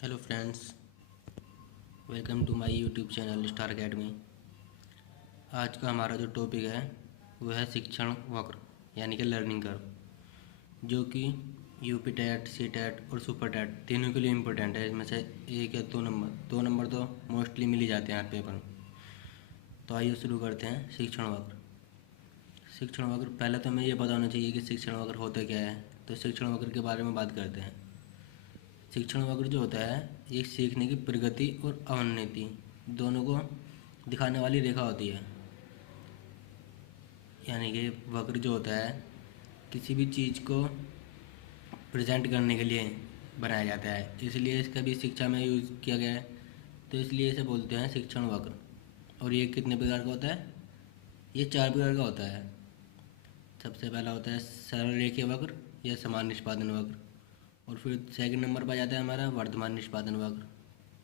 Hello friends, welcome to my YouTube channel Star Academy. आज का हमारा जो टॉपिक है वह है शिक्षण वक्र यानी कि लर्निंग कर्व, जो कि यूपी टेट, सी टेट और सुपर टेट तीनों के लिए इम्पोर्टेंट है। इसमें से एक या दो नंबर तो मोस्टली मिल ही जाते हैं हर पेपर में। तो आइए शुरू करते हैं। शिक्षण वक्र। शिक्षण वक्र, पहले तो हमें ये पता होना चाहिए कि शिक्षण वक्र होता क्या है। तो शिक्षण वक्र के बारे में बात करते हैं। शिक्षण वक्र जो होता है ये सीखने की प्रगति और अवनति दोनों को दिखाने वाली रेखा होती है। यानी कि वक्र जो होता है किसी भी चीज़ को प्रेजेंट करने के लिए बनाया जाता है, इसलिए इसका भी शिक्षा में यूज़ किया गया है। तो इसलिए इसे बोलते हैं शिक्षण वक्र। और ये कितने प्रकार का होता है? ये 4 प्रकार का होता है। सबसे पहला होता है सरल रेखीय वक्र या समान निष्पादन वक्र। और फिर सेकंड नंबर पर आ जाता है हमारा वर्धमान निष्पादन वक्र,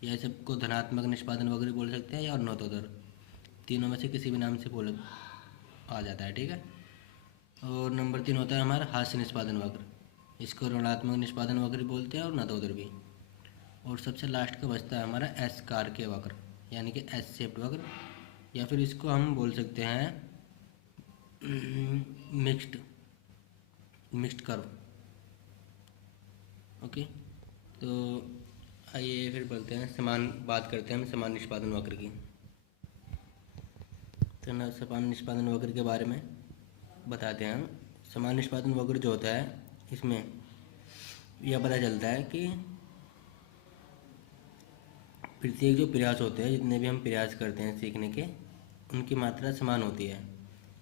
या सबको धनात्मक निष्पादन वक्र बोल सकते हैं या अर्नोत्तोदर। तीनों में से किसी भी नाम से बोल आ जाता है, ठीक है। और नंबर 3 होता है हमारा हास्य निष्पादन वक्र। इसको ऋणात्मक निष्पादन वक्र बोलते हैं और नतोदर भी। और सबसे लास्ट का बचता है हमारा एस कार के वक्र यानी कि एस शेप्ड वक्र, या फिर इसको हम बोल सकते हैं मिक्स्ड मिक्स्ड कर्व। ओके, तो आइए फिर बोलते हैं बात करते हैं हम समान निष्पादन वक्र की। तो न समान निष्पादन वक्र के बारे में बताते हैं हम। समान निष्पादन वक्र जो होता है इसमें यह पता चलता है कि प्रत्येक जो प्रयास होते हैं, जितने भी हम प्रयास करते हैं सीखने के, उनकी मात्रा समान होती है।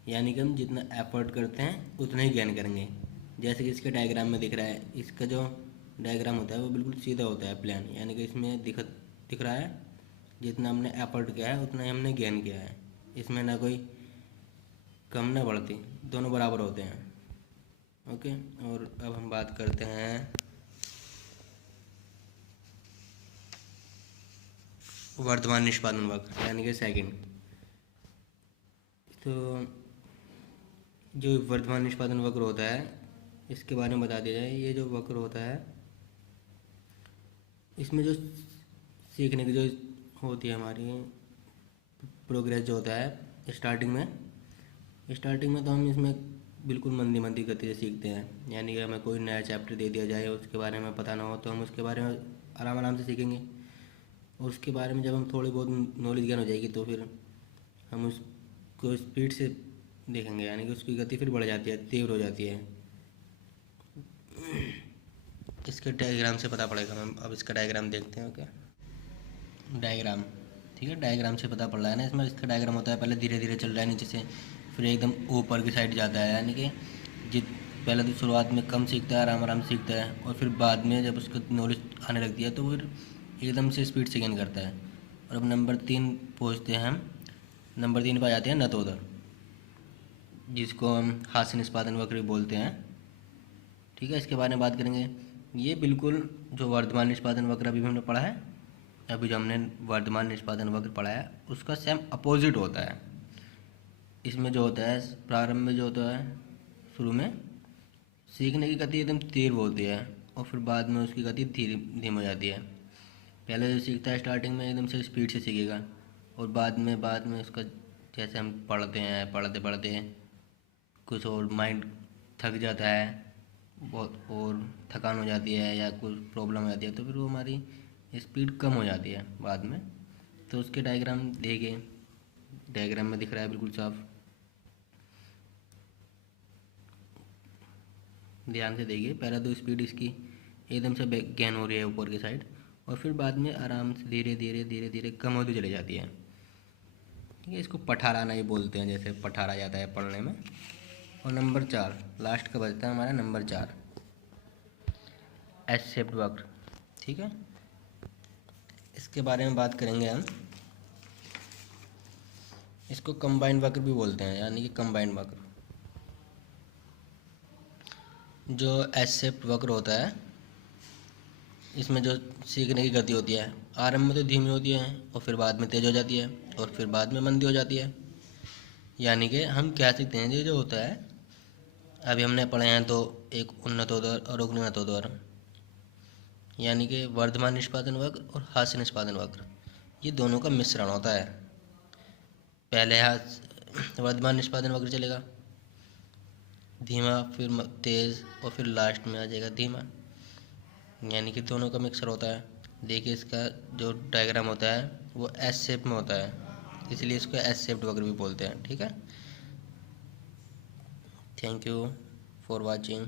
यानी कि हम जितना एफर्ट करते हैं उतना ही गेन करेंगे। जैसे कि इसके डायग्राम में दिख रहा है, इसका जो डायग्राम होता है वो बिल्कुल सीधा होता है, प्लान। यानी कि इसमें दिख रहा है जितना हमने एफर्ट किया है उतना ही हमने गेन किया है। इसमें ना कोई कम ना बढ़ती, दोनों बराबर होते हैं। ओके, और अब हम बात करते हैं वर्तमान निष्पादन वक्र यानी कि सेकंड। तो जो वर्तमान निष्पादन वक्र होता है इसके बारे में बता दिया जाए। ये जो वक्र होता है इसमें जो सीखने की जो होती है हमारी प्रोग्रेस जो होता है स्टार्टिंग में तो हम इसमें बिल्कुल मंदी मंदी गति से सीखते हैं। यानी कि हमें कोई नया चैप्टर दे दिया जाए, उसके बारे में पता ना हो, तो हम उसके बारे में आराम आराम से सीखेंगे। और उसके बारे में जब हम थोड़ी बहुत नॉलेज गेन हो जाएगी तो फिर हम उसको स्पीड से देखेंगे। यानी कि उसकी गति फिर बढ़ जाती है, तीव्र हो जाती है। इसके डायग्राम से पता पड़ेगा। हम अब इसका डायग्राम देखते हैं। ओके, डायग्राम, ठीक है। डायग्राम से पता पड़ रहा है ना। इसमें इसका डायग्राम होता है पहले धीरे धीरे चल रहा है नीचे से, फिर एकदम ऊपर की साइड जाता है। यानी कि जित पहले तो शुरुआत में कम सीखता है, आराम आराम सीखता है, और फिर बाद में जब उसको नॉलेज आने लगती है तो फिर एकदम से स्पीड से गेन करता है। और अब नंबर 3 पहुँचते हैं हम। नंबर 3 पर आ जाते हैं नतोदर, जिसको हम हास्य निष्पादन वक्र बोलते हैं, ठीक है। इसके बारे में बात करेंगे। ये बिल्कुल जो वर्धमान निष्पादन वक्र अभी हमने पढ़ा है, अभी जो हमने वर्धमान निष्पादन वक्र पढ़ा है उसका सेम अपोजिट होता है। इसमें जो होता है प्रारंभ में जो होता है शुरू में सीखने की गति एकदम तीव्र होती है, और फिर बाद में उसकी गति धीम हो जाती है। पहले जो सीखता है स्टार्टिंग में एकदम से स्पीड से सीखेगा, और बाद में उसका जैसे हम पढ़ते हैं, पढ़ते पढ़ते कुछ और माइंड थक जाता है बहुत, और थकान हो जाती है या कुछ प्रॉब्लम हो जाती है, तो फिर वो हमारी स्पीड कम हो जाती है बाद में। तो उसके डायग्राम देखिए, डायग्राम में दिख रहा है बिल्कुल साफ, ध्यान से देखिए। पहले तो स्पीड इसकी एकदम से गेन हो रही है ऊपर की साइड, और फिर बाद में आराम से धीरे धीरे धीरे धीरे कम होती चली जाती है, ठीक है। इसको पठाराना ही बोलते हैं, जैसे पठारा जाता है पढ़ने में। और नंबर 4 लास्ट का बचता है हमारा नंबर 4 एस शेप्ड वक्र, ठीक है। इसके बारे में बात करेंगे हम। इसको कंबाइंड वक्र भी बोलते हैं, यानी कि कंबाइंड वक्र। जो एस शेप्ड वक्र होता है इसमें जो सीखने की गति होती है आरंभ में तो धीमी होती है, और फिर बाद में तेज हो जाती है, और फिर बाद में मंदी हो जाती है। यानी कि हम कह सकते हैं ये जो होता है अभी हमने पढ़े हैं तो एक उन्नतोदर और उग्नतोदर, यानी कि वर्धमान निष्पादन वक्र और हास्य निष्पादन वक्र, ये दोनों का मिश्रण होता है। पहले हाथ वर्धमान निष्पादन वक्र चलेगा धीमा, फिर तेज़, और फिर लास्ट में आ जाएगा धीमा, यानी कि दोनों का मिक्सर होता है। देखिए इसका जो डायग्राम होता है वो एस शेप में होता है, इसलिए इसको एस शेप्ड वक्र भी बोलते हैं। ठीक है, थैंक यू फॉर वाचिंग।